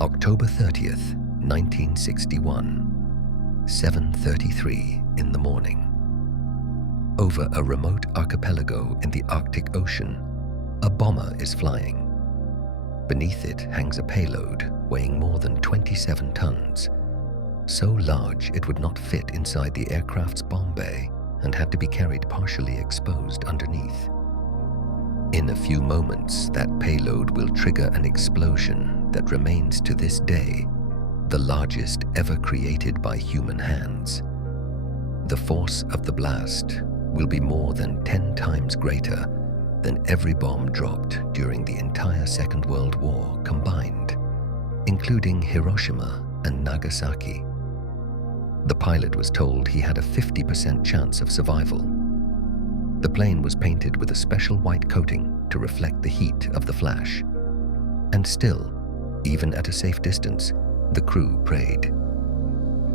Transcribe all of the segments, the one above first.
October 30th, 1961, 7:33 in the morning. Over a remote archipelago in the Arctic Ocean, a bomber is flying. Beneath it hangs a payload weighing more than 27 tons, so large it would not fit inside the aircraft's bomb bay and had to be carried partially exposed underneath. In a few moments, that payload will trigger an explosion that remains to this day the largest ever created by human hands. The force of the blast will be more than 10 times greater than every bomb dropped during the entire Second World War combined, including Hiroshima and Nagasaki. The pilot was told he had a 50% chance of survival. The plane was painted with a special white coating to reflect the heat of the flash. And still, even at a safe distance, the crew prayed.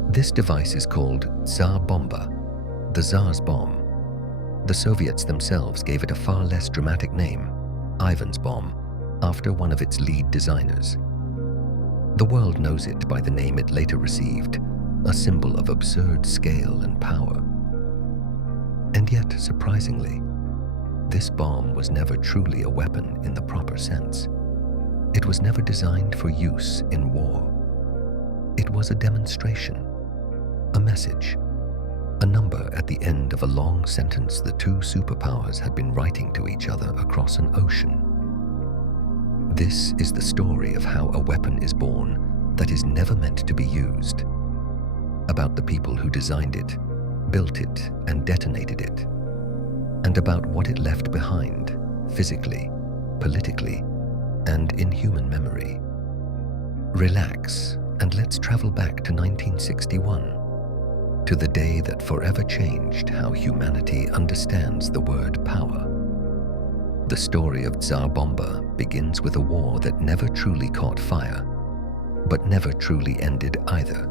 This device is called Tsar Bomba, the Tsar's bomb. The Soviets themselves gave it a far less dramatic name, Ivan's bomb, after one of its lead designers. The world knows it by the name it later received, a symbol of absurd scale and power. And yet, surprisingly, this bomb was never truly a weapon in the proper sense. It was never designed for use in war. It was a demonstration, a message, a number at the end of a long sentence the two superpowers had been writing to each other across an ocean. This is the story of how a weapon is born that is never meant to be used, about the people who designed it, built it, and detonated it, and about what it left behind, physically, politically, and in human memory. Relax, and let's travel back to 1961, to the day that forever changed how humanity understands the word power. The story of Tsar Bomba begins with a war that never truly caught fire, but never truly ended either: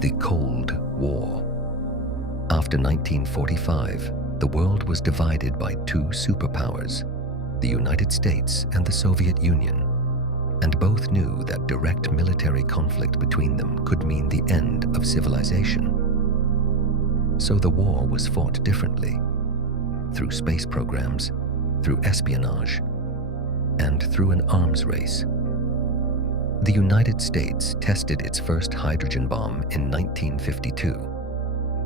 the Cold War. After 1945, the world was divided by two superpowers, the United States and the Soviet Union, and both knew that direct military conflict between them could mean the end of civilization. So the war was fought differently, through space programs, through espionage, and through an arms race. The United States tested its first hydrogen bomb in 1952,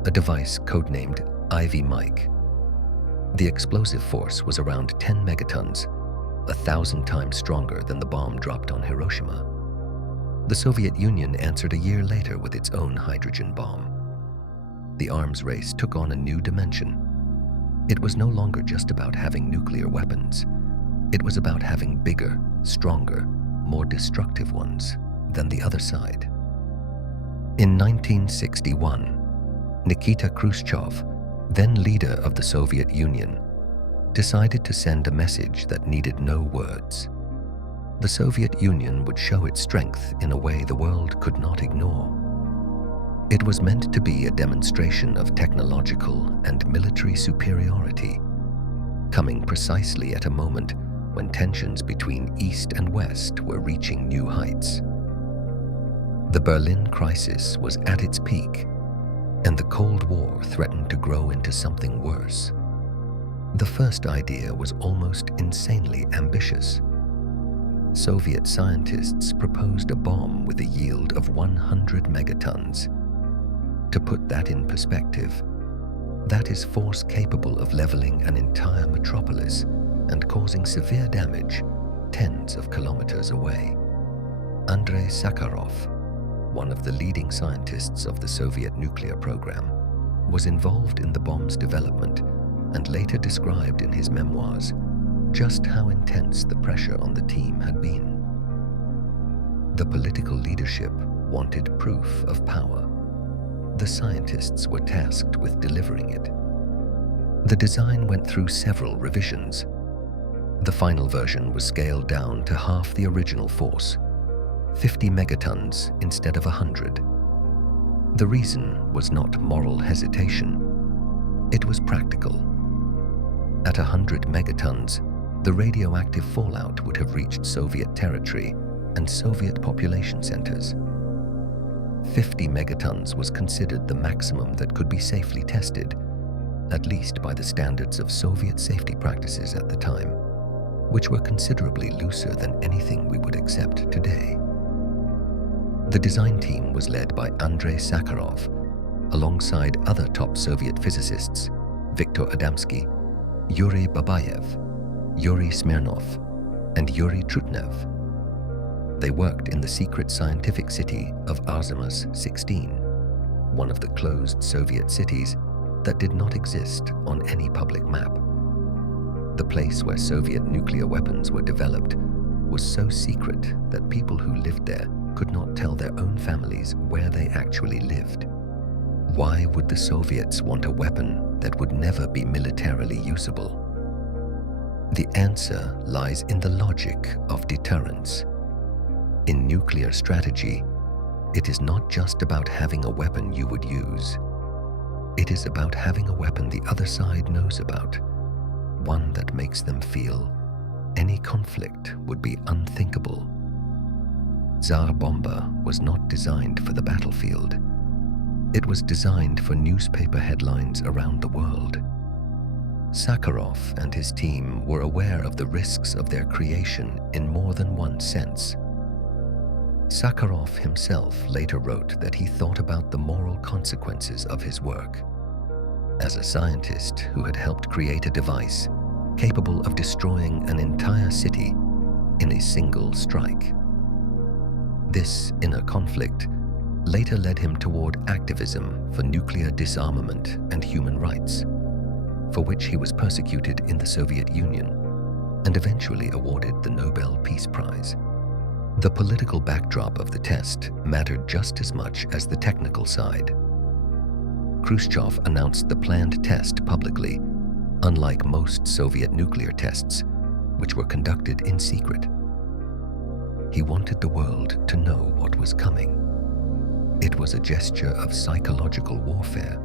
a device codenamed Ivy Mike. The explosive force was around 10 megatons, 1,000 times stronger than the bomb dropped on Hiroshima. The Soviet Union answered a year later with its own hydrogen bomb. The arms race took on a new dimension. It was no longer just about having nuclear weapons. It was about having bigger, stronger, more destructive ones than the other side. In 1961, Nikita Khrushchev, then leader of the Soviet Union, decided to send a message that needed no words. The Soviet Union would show its strength in a way the world could not ignore. It was meant to be a demonstration of technological and military superiority, coming precisely at a moment when tensions between East and West were reaching new heights. The Berlin crisis was at its peak, and the Cold War threatened to grow into something worse. The first idea was almost insanely ambitious. Soviet scientists proposed a bomb with a yield of 100 megatons. To put that in perspective, that is force capable of leveling an entire metropolis and causing severe damage tens of kilometers away. Andrei Sakharov, one of the leading scientists of the Soviet nuclear program, was involved in the bomb's development and later described in his memoirs just how intense the pressure on the team had been. The political leadership wanted proof of power. The scientists were tasked with delivering it. The design went through several revisions. The final version was scaled down to half the original force, 50 megatons instead of 100. The reason was not moral hesitation. It was practical. At 100 megatons, the radioactive fallout would have reached Soviet territory and Soviet population centers. 50 megatons was considered the maximum that could be safely tested, at least by the standards of Soviet safety practices at the time, which were considerably looser than anything we would accept today. The design team was led by Andrei Sakharov, alongside other top Soviet physicists, Viktor Adamski, Yuri Babayev, Yuri Smirnov, and Yuri Trutnev. They worked in the secret scientific city of Artemis-16, one of the closed Soviet cities that did not exist on any public map. The place where Soviet nuclear weapons were developed was so secret that people who lived there could not tell their own families where they actually lived. Why would the Soviets want a weapon that would never be militarily usable? The answer lies in the logic of deterrence. In nuclear strategy, it is not just about having a weapon you would use. It is about having a weapon the other side knows about, one that makes them feel any conflict would be unthinkable. Tsar Bomba was not designed for the battlefield. It was designed for newspaper headlines around the world. Sakharov and his team were aware of the risks of their creation in more than one sense. Sakharov himself later wrote that he thought about the moral consequences of his work. As a scientist who had helped create a device capable of destroying an entire city in a single strike. This inner conflict later led him toward activism for nuclear disarmament and human rights, for which he was persecuted in the Soviet Union and eventually awarded the Nobel Peace Prize. The political backdrop of the test mattered just as much as the technical side. Khrushchev announced the planned test publicly, unlike most Soviet nuclear tests, which were conducted in secret. He wanted the world to know what was coming. It was a gesture of psychological warfare,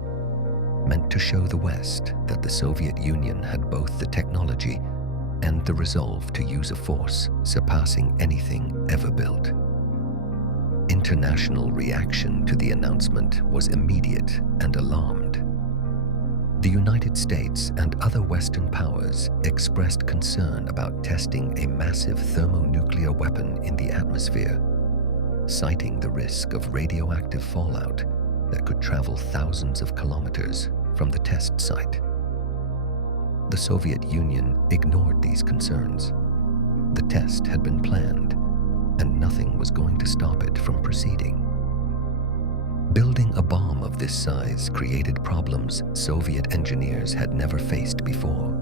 meant to show the West that the Soviet Union had both the technology and the resolve to use a force surpassing anything ever built. International reaction to the announcement was immediate and alarmed. The United States and other Western powers expressed concern about testing a massive thermonuclear weapon in the atmosphere, citing the risk of radioactive fallout that could travel thousands of kilometers from the test site. The Soviet Union ignored these concerns. The test had been planned, and nothing was going to stop it from proceeding. Building a bomb of this size created problems Soviet engineers had never faced before.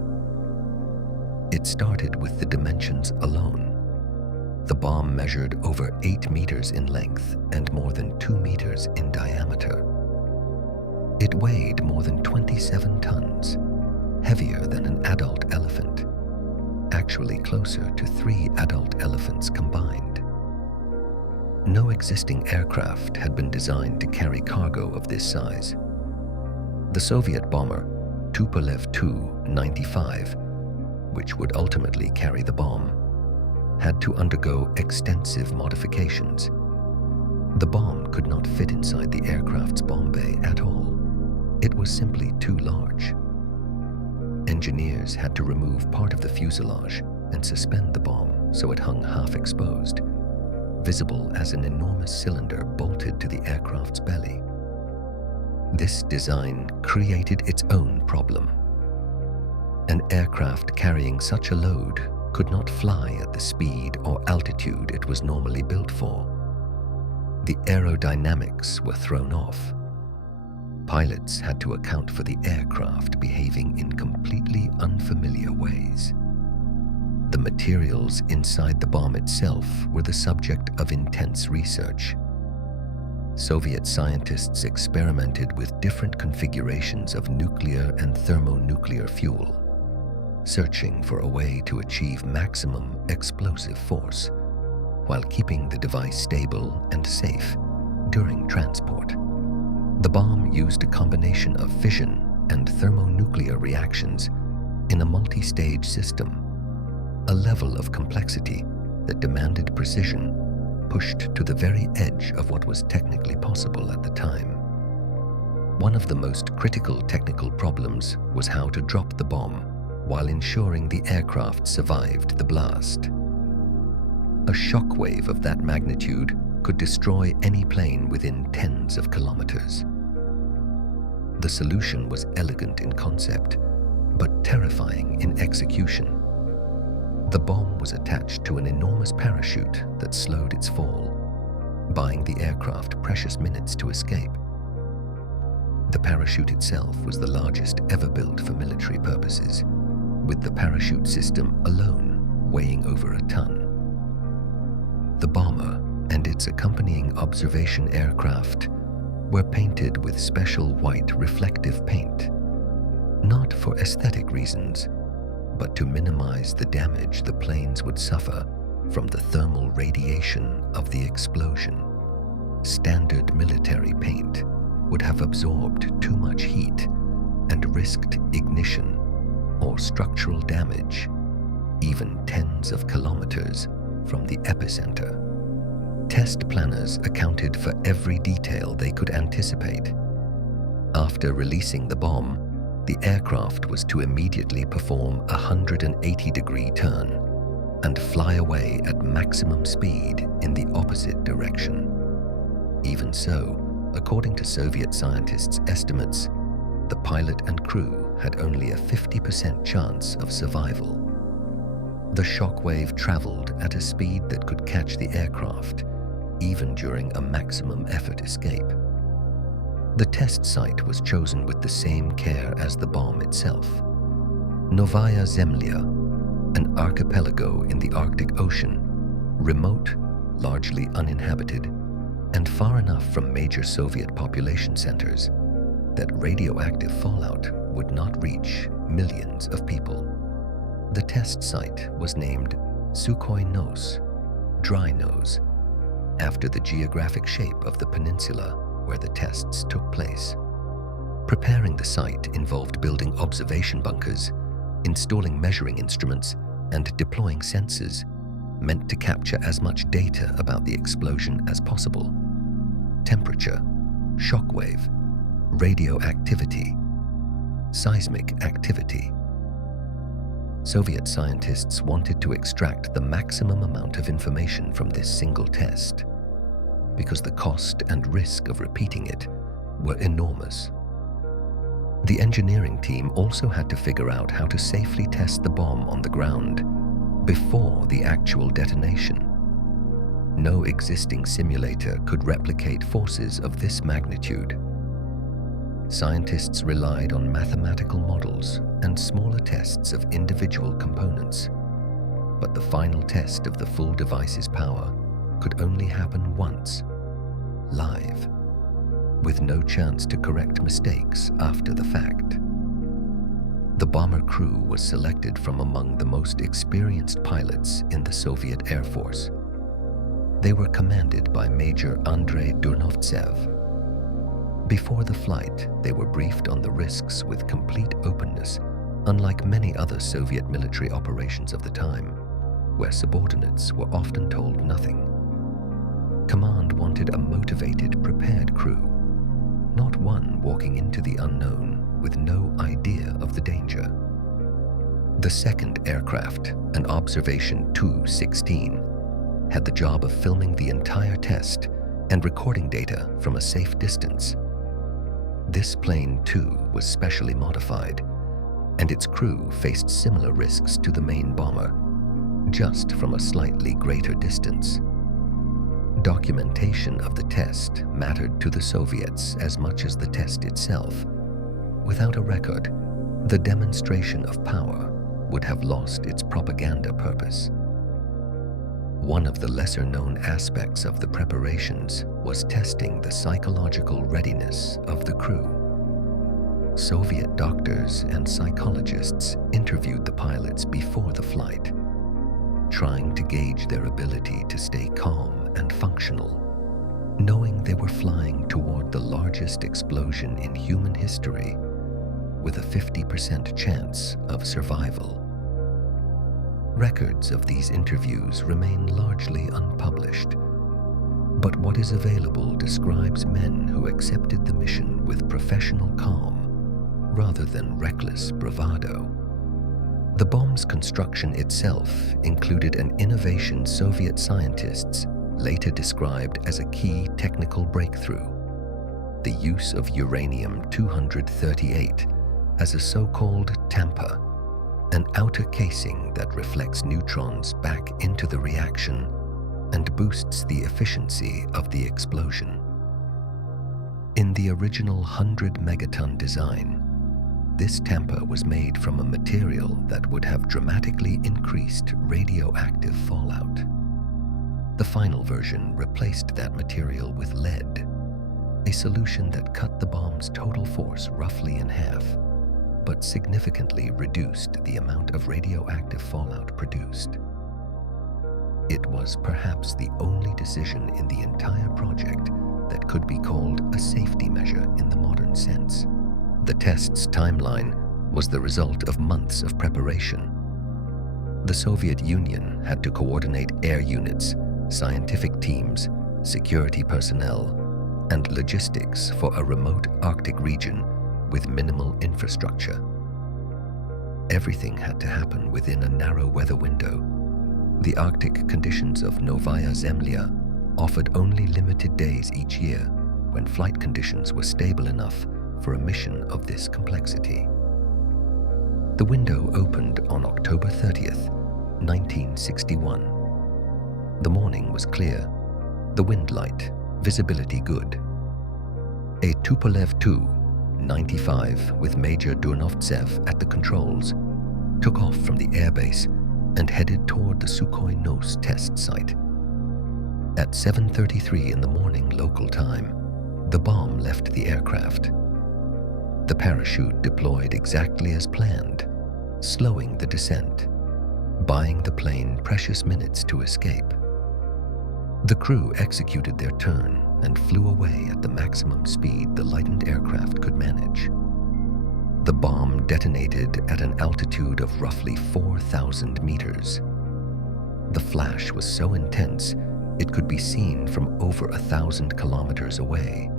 It started with the dimensions alone. The bomb measured over 8 meters in length and more than 2 meters in diameter. It weighed more than 27 tons, heavier than an adult elephant, actually closer to 3 adult elephants combined. No existing aircraft had been designed to carry cargo of this size. The Soviet bomber Tupolev Tu-95, which would ultimately carry the bomb, had to undergo extensive modifications. The bomb could not fit inside the aircraft's bomb bay at all. It was simply too large. Engineers had to remove part of the fuselage and suspend the bomb so it hung half exposed, visible as an enormous cylinder bolted to the aircraft's belly. This design created its own problem. An aircraft carrying such a load could not fly at the speed or altitude it was normally built for. The aerodynamics were thrown off. Pilots had to account for the aircraft behaving in completely unfamiliar ways. The materials inside the bomb itself were the subject of intense research. Soviet scientists experimented with different configurations of nuclear and thermonuclear fuel, searching for a way to achieve maximum explosive force while keeping the device stable and safe during transport. The bomb used a combination of fission and thermonuclear reactions in a multi-stage system, a level of complexity that demanded precision pushed to the very edge of what was technically possible at the time. One of the most critical technical problems was how to drop the bomb while ensuring the aircraft survived the blast. A shockwave of that magnitude could destroy any plane within tens of kilometers. The solution was elegant in concept, but terrifying in execution. The bomb was attached to an enormous parachute that slowed its fall, buying the aircraft precious minutes to escape. The parachute itself was the largest ever built for military purposes, with the parachute system alone weighing over a ton. The bomber and its accompanying observation aircraft were painted with special white reflective paint, not for aesthetic reasons, but to minimize the damage the planes would suffer from the thermal radiation of the explosion. Standard military paint would have absorbed too much heat and risked ignition or structural damage, even tens of kilometers from the epicenter. Test planners accounted for every detail they could anticipate. After releasing the bomb, the aircraft was to immediately perform a 180-degree turn and fly away at maximum speed in the opposite direction. Even so, according to Soviet scientists' estimates, the pilot and crew had only a 50% chance of survival. The shockwave traveled at a speed that could catch the aircraft, even during a maximum effort escape. The test site was chosen with the same care as the bomb itself. Novaya Zemlya, an archipelago in the Arctic Ocean, remote, largely uninhabited, and far enough from major Soviet population centers that radioactive fallout would not reach millions of people. The test site was named Sukhoi Nos, Dry Nose, after the geographic shape of the peninsula where the tests took place. Preparing the site involved building observation bunkers, installing measuring instruments, and deploying sensors meant to capture as much data about the explosion as possible. Temperature, shockwave, radioactivity, seismic activity. Soviet scientists wanted to extract the maximum amount of information from this single test, because the cost and risk of repeating it were enormous. The engineering team also had to figure out how to safely test the bomb on the ground before the actual detonation. No existing simulator could replicate forces of this magnitude. Scientists relied on mathematical models and smaller tests of individual components, but the final test of the full device's power could only happen once, live, with no chance to correct mistakes after the fact. The bomber crew was selected from among the most experienced pilots in the Soviet Air Force. They were commanded by Major Andrei Durnovtsev. Before the flight, they were briefed on the risks with complete openness, unlike many other Soviet military operations of the time, where subordinates were often told nothing. Command wanted a motivated, prepared crew, not one walking into the unknown with no idea of the danger. The second aircraft, an Observation Tu-16, had the job of filming the entire test and recording data from a safe distance. This plane, too, was specially modified, and its crew faced similar risks to the main bomber, just from a slightly greater distance. Documentation of the test mattered to the Soviets as much as the test itself. Without a record, the demonstration of power would have lost its propaganda purpose. One of the lesser-known aspects of the preparations was testing the psychological readiness of the crew. Soviet doctors and psychologists interviewed the pilots before the flight, trying to gauge their ability to stay calm and functional, knowing they were flying toward the largest explosion in human history with a 50% chance of survival. Records of these interviews remain largely unpublished, But what is available describes men who accepted the mission with professional calm rather than reckless bravado. The bomb's construction itself included an innovation Soviet scientists later described as a key technical breakthrough: the use of uranium-238 as a so-called tamper, an outer casing that reflects neutrons back into the reaction and boosts the efficiency of the explosion. In the original 100-megaton design, this tamper was made from a material that would have dramatically increased radioactive fallout. The final version replaced that material with lead, a solution that cut the bomb's total force roughly in half, but significantly reduced the amount of radioactive fallout produced. It was perhaps the only decision in the entire project that could be called a safety measure in the modern sense. The test's timeline was the result of months of preparation. The Soviet Union had to coordinate air units, scientific teams, security personnel, and logistics for a remote Arctic region with minimal infrastructure. Everything had to happen within a narrow weather window. The Arctic conditions of Novaya Zemlya offered only limited days each year when flight conditions were stable enough for a mission of this complexity. The window opened on October 30th, 1961. The morning was clear, the wind light, visibility good. A Tupolev Tu-95 with Major Durnovtsev at the controls took off from the airbase and headed toward the Sukhoi Nos test site. At 7:33 in the morning local time, the bomb left the aircraft. The parachute deployed exactly as planned, slowing the descent, buying the plane precious minutes to escape. The crew executed their turn and flew away at the maximum speed the lightened aircraft could manage. The bomb detonated at an altitude of roughly 4,000 meters. The flash was so intense it could be seen from over 1,000 kilometers away.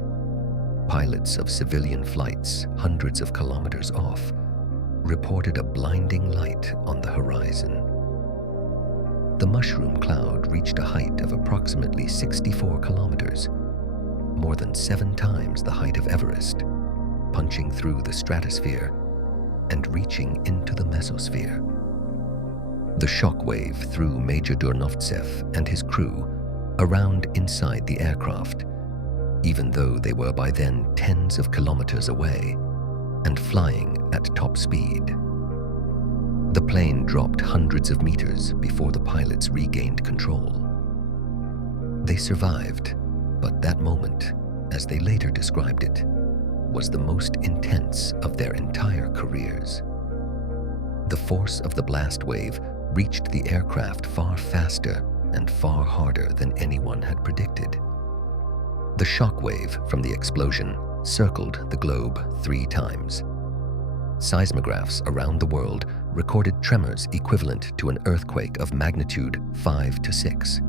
Pilots of civilian flights hundreds of kilometers off reported a blinding light on the horizon. The mushroom cloud reached a height of approximately 64 kilometers, more than 7 times the height of Everest, punching through the stratosphere and reaching into the mesosphere. The shockwave threw Major Durnovtsev and his crew around inside the aircraft, even though they were by then tens of kilometers away and flying at top speed. The plane dropped hundreds of meters before the pilots regained control. They survived, but that moment, as they later described it, was the most intense of their entire careers. The force of the blast wave reached the aircraft far faster and far harder than anyone had predicted. The shock wave from the explosion circled the globe 3 times. Seismographs around the world recorded tremors equivalent to an earthquake of magnitude 5 to 6.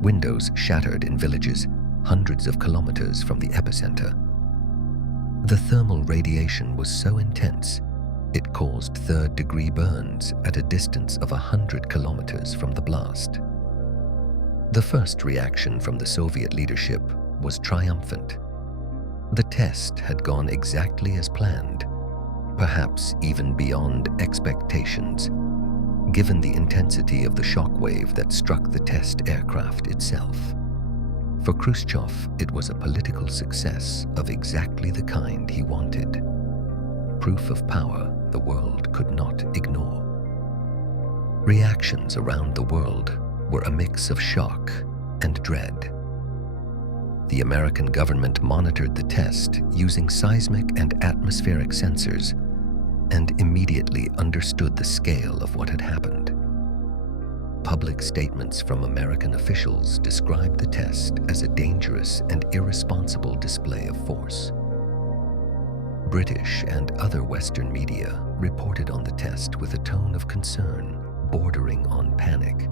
Windows shattered in villages hundreds of kilometers from the epicenter. The thermal radiation was so intense, it caused 3rd-degree burns at a distance of 100 kilometers from the blast. The first reaction from the Soviet leadership was triumphant. The test had gone exactly as planned, perhaps even beyond expectations, given the intensity of the shock wave that struck the test aircraft itself. For Khrushchev, it was a political success of exactly the kind he wanted. Proof of power the world could not ignore. Reactions around the world were a mix of shock and dread. The American government monitored the test using seismic and atmospheric sensors and immediately understood the scale of what had happened. Public statements from American officials described the test as a dangerous and irresponsible display of force. British and other Western media reported on the test with a tone of concern bordering on panic.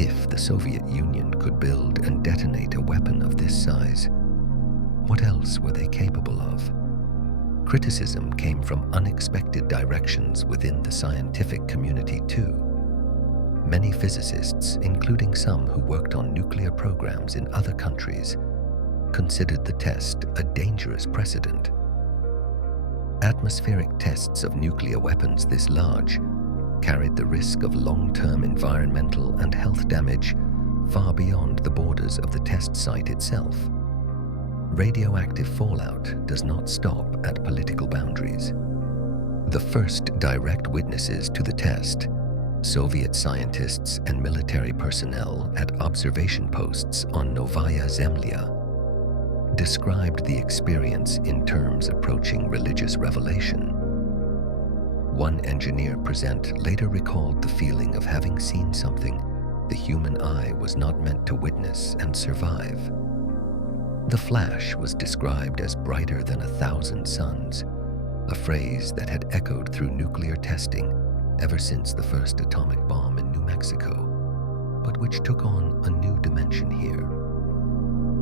If the Soviet Union could build and detonate a weapon of this size, what else were they capable of? Criticism came from unexpected directions within the scientific community too. Many physicists, including some who worked on nuclear programs in other countries, considered the test a dangerous precedent. Atmospheric tests of nuclear weapons this large carried the risk of long-term environmental and health damage far beyond the borders of the test site itself. Radioactive fallout does not stop at political boundaries. The first direct witnesses to the test, Soviet scientists and military personnel at observation posts on Novaya Zemlya, described the experience in terms approaching religious revelation. One engineer present later recalled the feeling of having seen something the human eye was not meant to witness and survive. The flash was described as brighter than 1,000 suns, a phrase that had echoed through nuclear testing ever since the first atomic bomb in New Mexico, but which took on a new dimension here.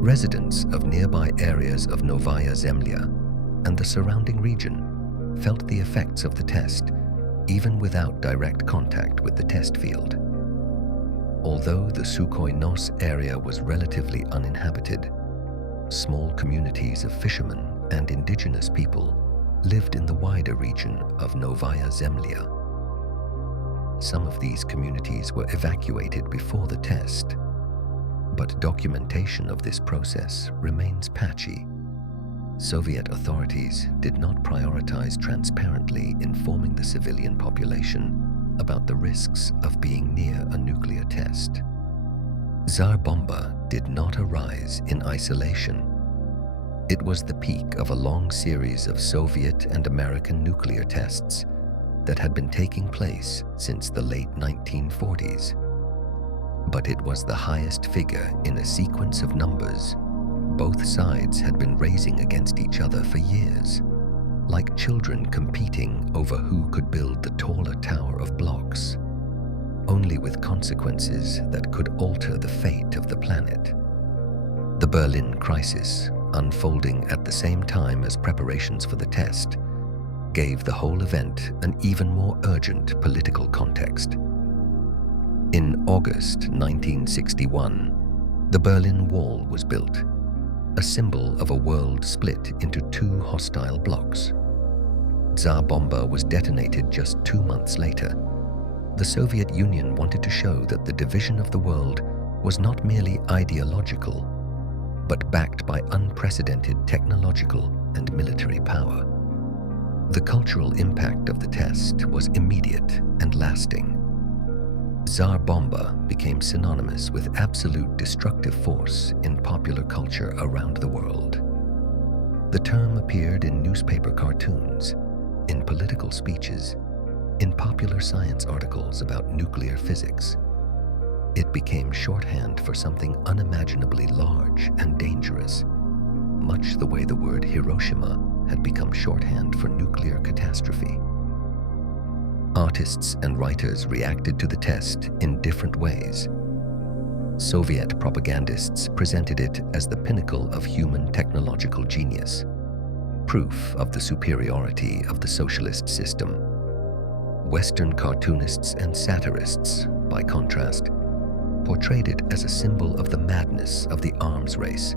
Residents of nearby areas of Novaya Zemlya and the surrounding region felt the effects of the test even without direct contact with the test field. Although the Sukhoi Nos area was relatively uninhabited, small communities of fishermen and indigenous people lived in the wider region of Novaya Zemlya. Some of these communities were evacuated before the test, but documentation of this process remains patchy. Soviet authorities did not prioritize transparently informing the civilian population about the risks of being near a nuclear test. Tsar Bomba did not arise in isolation. It was the peak of a long series of Soviet and American nuclear tests that had been taking place since the late 1940s. But it was the highest figure in a sequence of numbers both sides had been raising against each other for years, like children competing over who could build the taller tower of blocks, only with consequences that could alter the fate of the planet. The Berlin crisis, unfolding at the same time as preparations for the test, gave the whole event an even more urgent political context. In August 1961, the Berlin Wall was built, a symbol of a world split into two hostile blocks. Tsar Bomba was detonated just 2 months later. The Soviet Union wanted to show that the division of the world was not merely ideological, but backed by unprecedented technological and military power. The cultural impact of the test was immediate and lasting. Tsar Bomba became synonymous with absolute destructive force in popular culture around the world. The term appeared in newspaper cartoons, in political speeches, in popular science articles about nuclear physics. It became shorthand for something unimaginably large and dangerous, much the way the word Hiroshima had become shorthand for nuclear catastrophe. Artists and writers reacted to the test in different ways. Soviet propagandists presented it as the pinnacle of human technological genius, proof of the superiority of the socialist system. Western cartoonists and satirists, by contrast, portrayed it as a symbol of the madness of the arms race,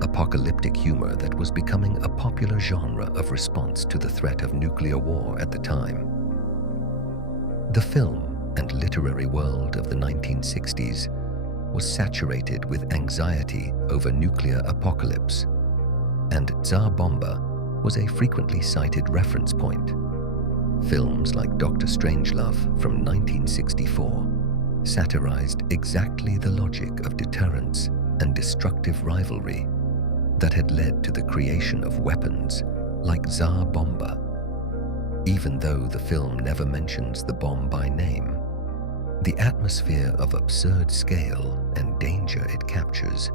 apocalyptic humor that was becoming a popular genre of response to the threat of nuclear war at the time. The film and literary world of the 1960s was saturated with anxiety over nuclear apocalypse, and Tsar Bomba was a frequently cited reference point. Films like Dr. Strangelove from 1964 satirized exactly the logic of deterrence and destructive rivalry that had led to the creation of weapons like Tsar Bomba. Even though the film never mentions the bomb by name, the atmosphere of absurd scale and danger it captures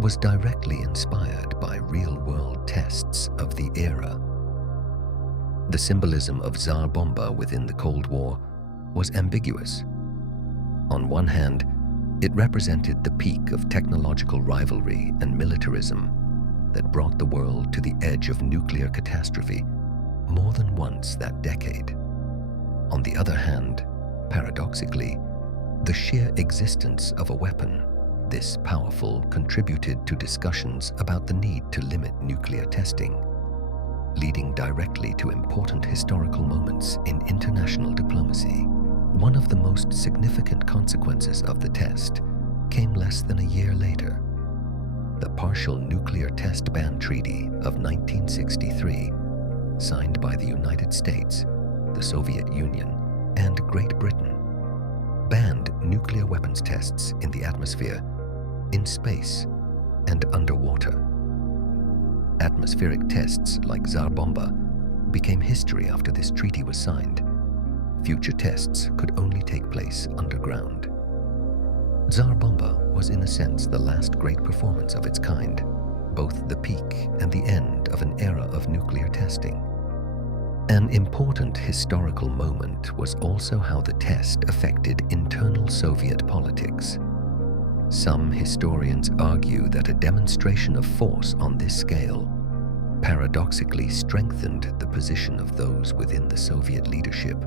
was directly inspired by real-world tests of the era. The symbolism of Tsar Bomba within the Cold War was ambiguous. On one hand, It represented the peak of technological rivalry and militarism that brought the world to the edge of nuclear catastrophe more than once that decade. On the other hand, paradoxically, the sheer existence of a weapon this powerful contributed to discussions about the need to limit nuclear testing, leading directly to important historical moments in international diplomacy. One of the most significant consequences of the test came less than a year later. The Partial Nuclear Test Ban Treaty of 1963, signed by the United States, the Soviet Union, and Great Britain, banned nuclear weapons tests in the atmosphere, in space, and underwater. Atmospheric tests like Tsar Bomba became history after this treaty was signed. Future tests could only take place underground. Tsar Bomba was in a sense the last great performance of its kind, both the peak and the end of an era of nuclear testing. An important historical moment was also how the test affected internal Soviet politics. Some historians argue that a demonstration of force on this scale paradoxically strengthened the position of those within the Soviet leadership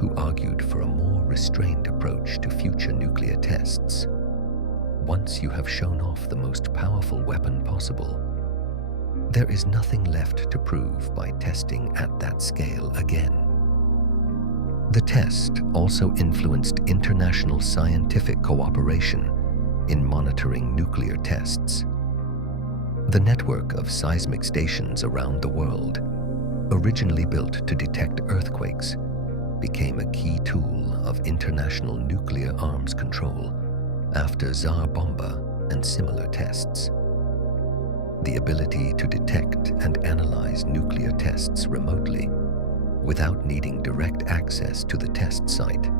who argued for a more restrained approach to future nuclear tests. Once you have shown off the most powerful weapon possible, there is nothing left to prove by testing at that scale again. The test also influenced international scientific cooperation in monitoring nuclear tests. The network of seismic stations around the world, originally built to detect earthquakes, became a key tool of international nuclear arms control after Tsar Bomba and similar tests. The ability to detect and analyze nuclear tests remotely, without needing direct access to the test site,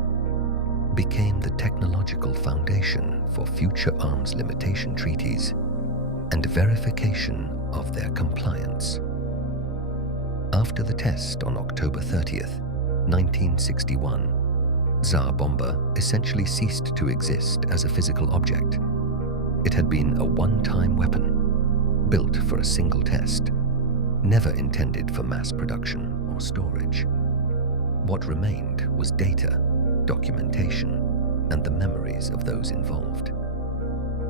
became the technological foundation for future arms limitation treaties and verification of their compliance. After the test on October 30th, 1961, Tsar Bomba essentially ceased to exist as a physical object. It had been a one-time weapon, built for a single test, never intended for mass production or storage. What remained was data, documentation, and the memories of those involved.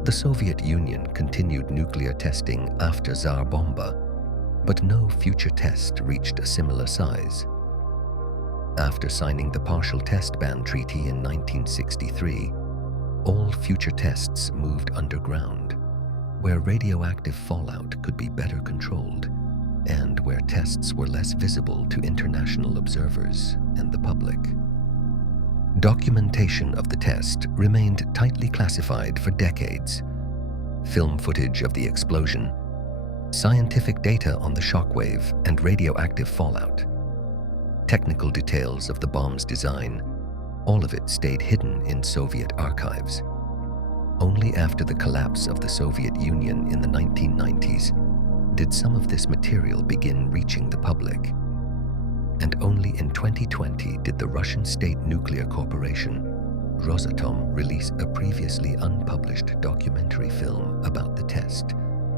The Soviet Union continued nuclear testing after Tsar Bomba, but no future test reached a similar size. After signing the Partial Test Ban Treaty in 1963, all future tests moved underground, where radioactive fallout could be better controlled and where tests were less visible to international observers and the public. Documentation of the test remained tightly classified for decades. Film footage of the explosion, scientific data on the shockwave and radioactive fallout, technical details of the bomb's design, all of it stayed hidden in Soviet archives. Only after the collapse of the Soviet Union in the 1990s did some of this material begin reaching the public. And only in 2020 did the Russian State Nuclear Corporation, Rosatom, release a previously unpublished documentary film about the test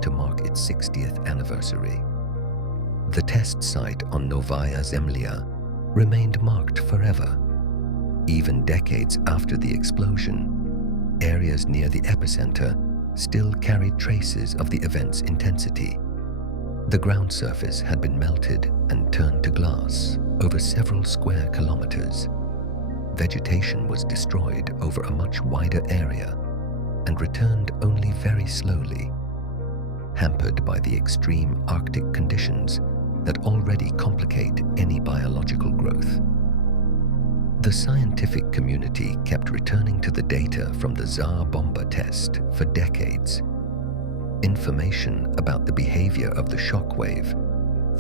to mark its 60th anniversary. The test site on Novaya Zemlya remained marked forever. Even decades after the explosion, areas near the epicenter still carried traces of the event's intensity. The ground surface had been melted and turned to glass over several square kilometers. Vegetation was destroyed over a much wider area and returned only very slowly, hampered by the extreme Arctic conditions that already complicate any biological growth. The scientific community kept returning to the data from the Tsar Bomba test for decades. Information about the behavior of the shockwave,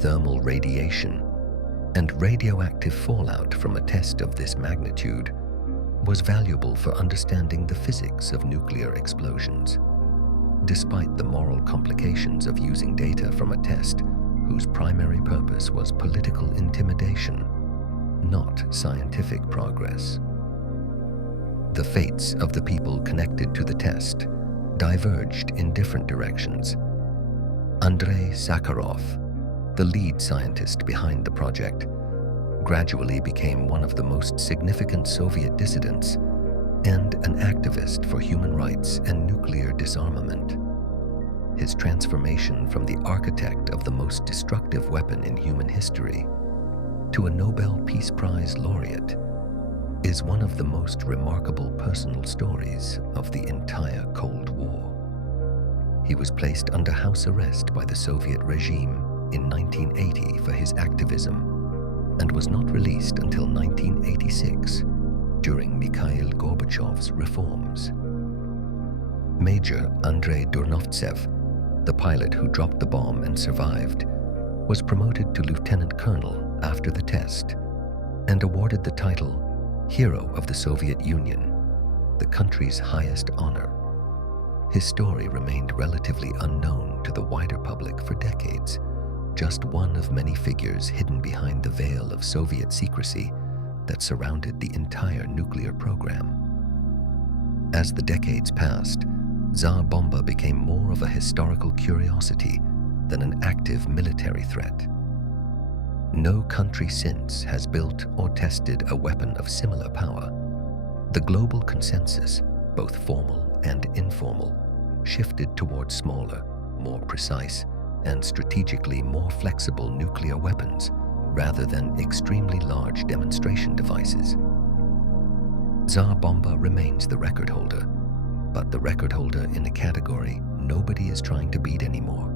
thermal radiation, and radioactive fallout from a test of this magnitude was valuable for understanding the physics of nuclear explosions. Despite the moral complications of using data from a test whose primary purpose was political intimidation, not scientific progress. The fates of the people connected to the test diverged in different directions. Andrei Sakharov, the lead scientist behind the project, gradually became one of the most significant Soviet dissidents and an activist for human rights and nuclear disarmament. His transformation from the architect of the most destructive weapon in human history to a Nobel Peace Prize laureate is one of the most remarkable personal stories of the entire Cold War. He was placed under house arrest by the Soviet regime in 1980 for his activism and was not released until 1986 during Mikhail Gorbachev's reforms. Major Andrei Durnovtsev, the pilot who dropped the bomb and survived, was promoted to lieutenant colonel after the test and awarded the title Hero of the Soviet Union, the country's highest honor. His story remained relatively unknown to the wider public for decades, just one of many figures hidden behind the veil of Soviet secrecy that surrounded the entire nuclear program. As the decades passed, Tsar Bomba became more of a historical curiosity than an active military threat. No country since has built or tested a weapon of similar power. The global consensus, both formal and informal, shifted towards smaller, more precise, and strategically more flexible nuclear weapons rather than extremely large demonstration devices. Tsar Bomba remains the record holder, but the record holder in a category nobody is trying to beat anymore.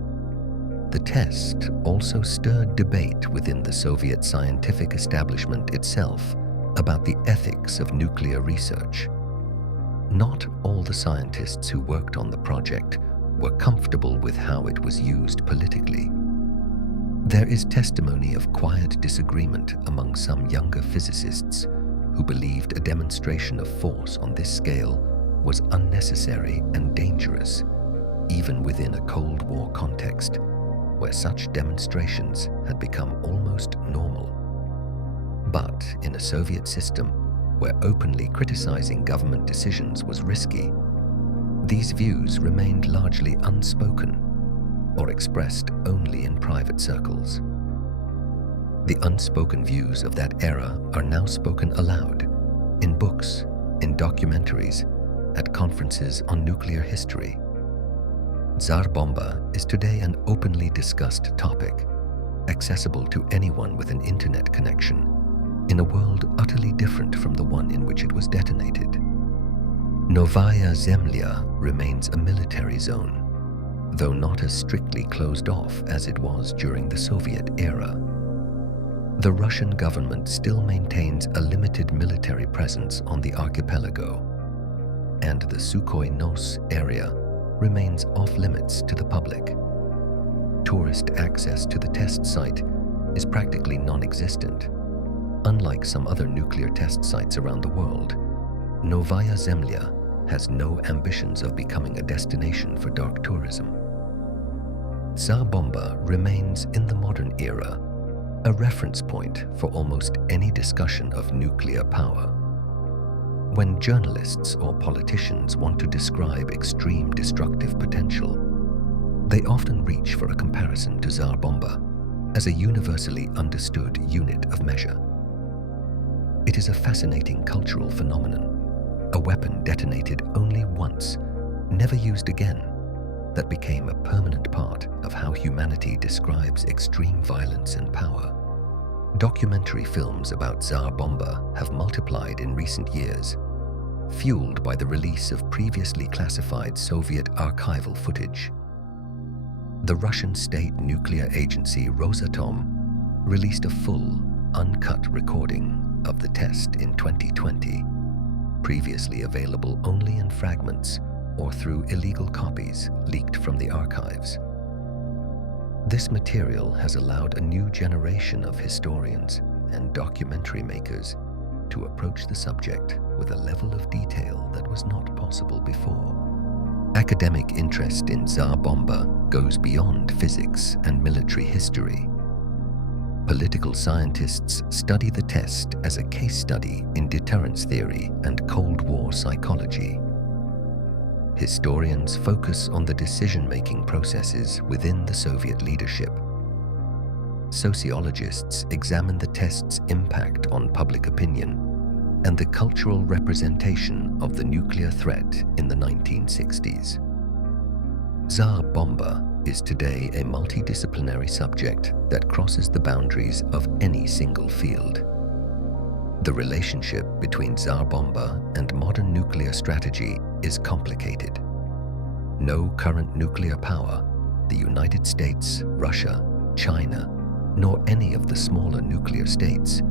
The test also stirred debate within the Soviet scientific establishment itself about the ethics of nuclear research. Not all the scientists who worked on the project were comfortable with how it was used politically. There is testimony of quiet disagreement among some younger physicists who believed a demonstration of force on this scale was unnecessary and dangerous, even within a Cold War context, where such demonstrations had become almost normal. But in a Soviet system where openly criticizing government decisions was risky, these views remained largely unspoken or expressed only in private circles. The unspoken views of that era are now spoken aloud, in books, in documentaries, at conferences on nuclear history. Tsar Bomba is today an openly discussed topic, accessible to anyone with an internet connection, in a world utterly different from the one in which it was detonated. Novaya Zemlya remains a military zone, though not as strictly closed off as it was during the Soviet era. The Russian government still maintains a limited military presence on the archipelago, and the Sukhoi Nos area remains off-limits to the public. Tourist access to the test site is practically non-existent. Unlike some other nuclear test sites around the world, Novaya Zemlya has no ambitions of becoming a destination for dark tourism. Tsar Bomba remains in the modern era a reference point for almost any discussion of nuclear power. When journalists or politicians want to describe extreme destructive potential, they often reach for a comparison to Tsar Bomba as a universally understood unit of measure. It is a fascinating cultural phenomenon, a weapon detonated only once, never used again, that became a permanent part of how humanity describes extreme violence and power. Documentary films about Tsar Bomba have multiplied in recent years, fueled by the release of previously classified Soviet archival footage. The Russian state nuclear agency Rosatom released a full, uncut recording of the test in 2020, previously available only in fragments or through illegal copies leaked from the archives. This material has allowed a new generation of historians and documentary makers to approach the subject with a level of detail that was not possible before. Academic interest in Tsar Bomba goes beyond physics and military history. Political scientists study the test as a case study in deterrence theory and Cold War psychology. Historians focus on the decision-making processes within the Soviet leadership. Sociologists examine the test's impact on public opinion and the cultural representation of the nuclear threat in the 1960s. Tsar Bomba is today a multidisciplinary subject that crosses the boundaries of any single field. The relationship between Tsar Bomba and modern nuclear strategy is complicated. No current nuclear power, the United States, Russia, China, nor any of the smaller nuclear states,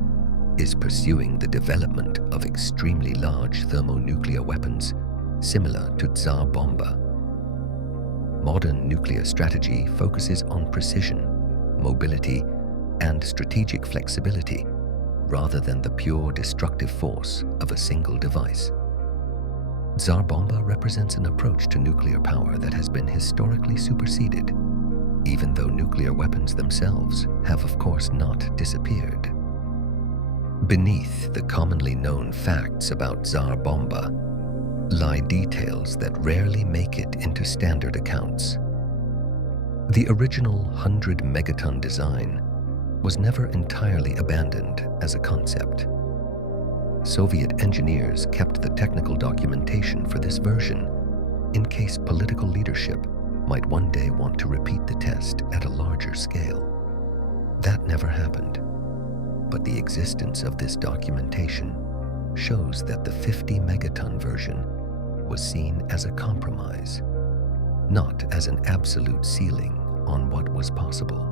is pursuing the development of extremely large thermonuclear weapons similar to Tsar Bomba. Modern nuclear strategy focuses on precision, mobility, and strategic flexibility, rather than the pure destructive force of a single device. Tsar Bomba represents an approach to nuclear power that has been historically superseded, even though nuclear weapons themselves have of course not disappeared. Beneath the commonly known facts about Tsar Bomba lie details that rarely make it into standard accounts. The original 100-megaton design was never entirely abandoned as a concept. Soviet engineers kept the technical documentation for this version in case political leadership might one day want to repeat the test at a larger scale. That never happened, but the existence of this documentation shows that the 50-megaton version was seen as a compromise, not as an absolute ceiling on what was possible.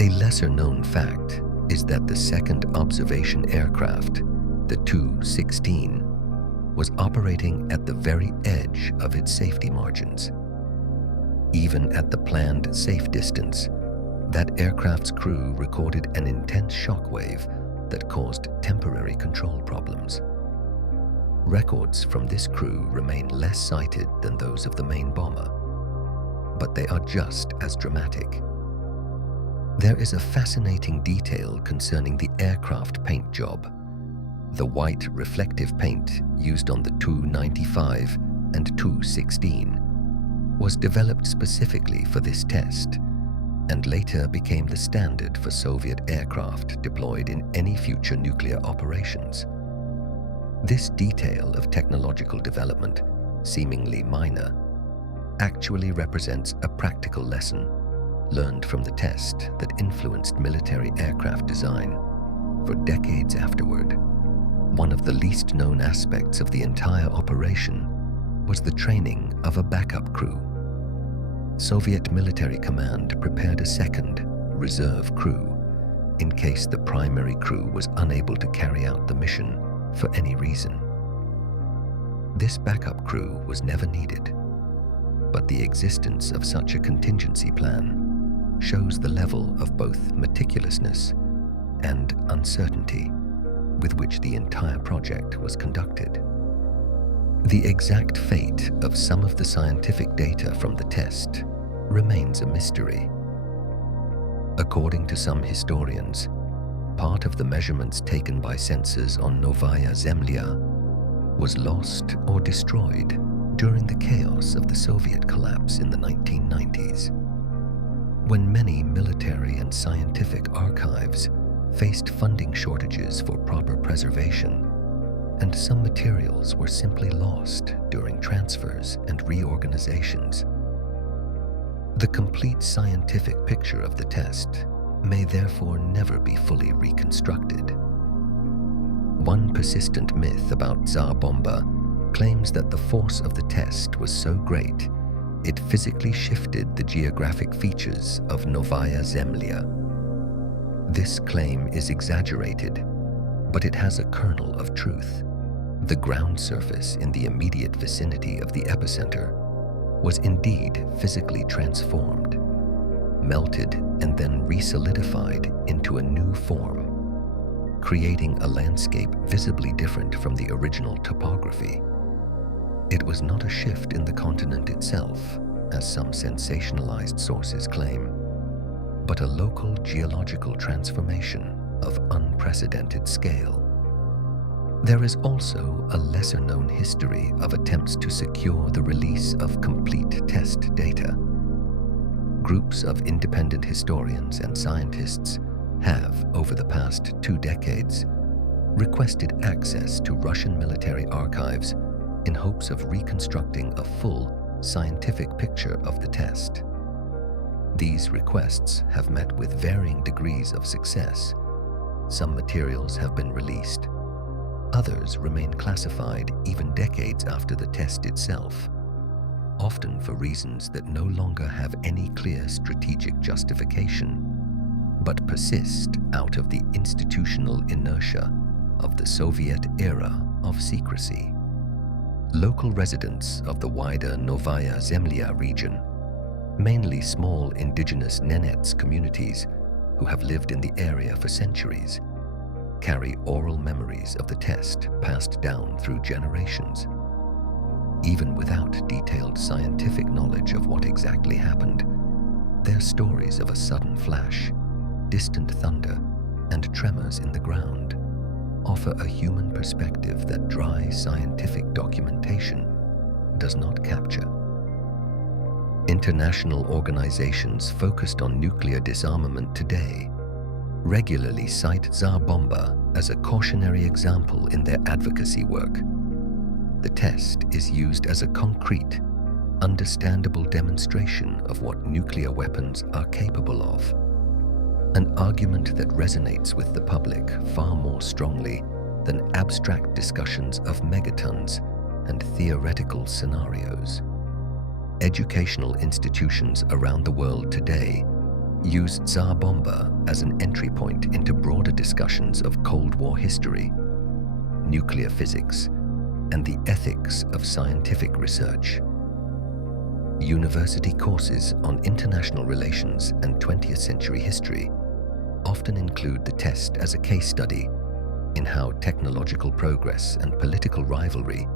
A lesser-known fact is that the second observation aircraft, the Tu-16, was operating at the very edge of its safety margins. Even at the planned safe distance, that aircraft's crew recorded an intense shock wave that caused temporary control problems. Records from this crew remain less cited than those of the main bomber, but they are just as dramatic. There is a fascinating detail concerning the aircraft paint job. The white reflective paint used on the Tu-95 and Tu-16 was developed specifically for this test and later became the standard for Soviet aircraft deployed in any future nuclear operations. This detail of technological development, seemingly minor, actually represents a practical lesson learned from the test that influenced military aircraft design for decades afterward. One of the least known aspects of the entire operation was the training of a backup crew. Soviet military command prepared a second, reserve crew in case the primary crew was unable to carry out the mission for any reason. This backup crew was never needed, but the existence of such a contingency plan shows the level of both meticulousness and uncertainty with which the entire project was conducted. The exact fate of some of the scientific data from the test remains a mystery. According to some historians, part of the measurements taken by sensors on Novaya Zemlya was lost or destroyed during the chaos of the Soviet collapse in the 1990s. When many military and scientific archives faced funding shortages for proper preservation, and some materials were simply lost during transfers and reorganizations. The complete scientific picture of the test may therefore never be fully reconstructed. One persistent myth about Tsar Bomba claims that the force of the test was so great it physically shifted the geographic features of Novaya Zemlya. This claim is exaggerated, but it has a kernel of truth. The ground surface in the immediate vicinity of the epicenter was indeed physically transformed, melted and then re-solidified into a new form, creating a landscape visibly different from the original topography. It was not a shift in the continent itself, as some sensationalized sources claim, but a local geological transformation of unprecedented scale. There is also a lesser-known history of attempts to secure the release of complete test data. Groups of independent historians and scientists have, over the past 2 decades, requested access to Russian military archives in hopes of reconstructing a full scientific picture of the test. These requests have met with varying degrees of success. Some materials have been released. Others remain classified even decades after the test itself, often for reasons that no longer have any clear strategic justification, but persist out of the institutional inertia of the Soviet era of secrecy. Local residents of the wider Novaya Zemlya region, mainly small indigenous Nenets communities who have lived in the area for centuries, carry oral memories of the test passed down through generations. Even without detailed scientific knowledge of what exactly happened, their stories of a sudden flash, distant thunder, and tremors in the ground offer a human perspective that dry scientific documentation does not capture. International organizations focused on nuclear disarmament today regularly cite Tsar Bomba as a cautionary example in their advocacy work. The test is used as a concrete, understandable demonstration of what nuclear weapons are capable of, an argument that resonates with the public far more strongly than abstract discussions of megatons and theoretical scenarios. Educational institutions around the world today use Tsar Bomba as an entry point into broader discussions of Cold War history, nuclear physics, and the ethics of scientific research. University courses on international relations and 20th century history often include the test as a case study in how technological progress and political rivalry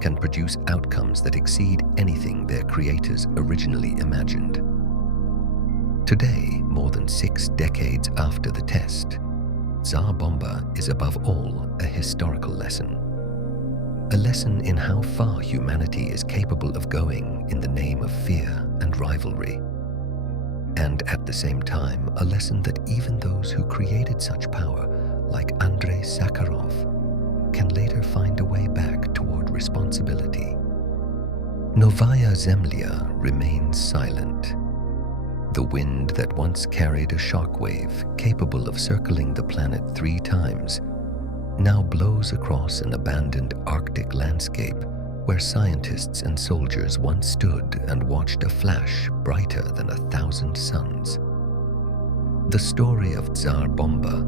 can produce outcomes that exceed anything their creators originally imagined. Today, more than 6 decades after the test, Tsar Bomba is above all a historical lesson. A lesson in how far humanity is capable of going in the name of fear and rivalry. And at the same time, a lesson that even those who created such power, like Andrei Sakharov, can later find a way back toward responsibility. Novaya Zemlya remains silent. The wind that once carried a shockwave capable of circling the planet 3 times now blows across an abandoned Arctic landscape where scientists and soldiers once stood and watched a flash brighter than 1,000 suns. The story of Tsar Bomba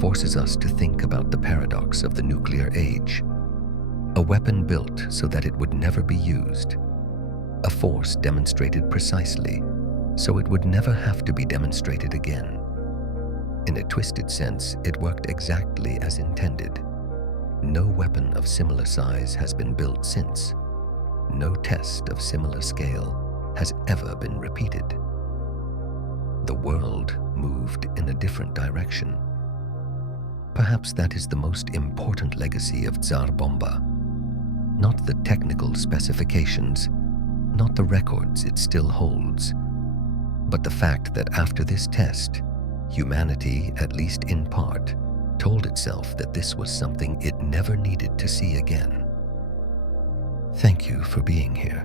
forces us to think about the paradox of the nuclear age. A weapon built so that it would never be used. A force demonstrated precisely so it would never have to be demonstrated again. In a twisted sense, it worked exactly as intended. No weapon of similar size has been built since. No test of similar scale has ever been repeated. The world moved in a different direction. Perhaps that is the most important legacy of Tsar Bomba. Not the technical specifications, not the records it still holds, but the fact that after this test, humanity, at least in part, told itself that this was something it never needed to see again. Thank you for being here.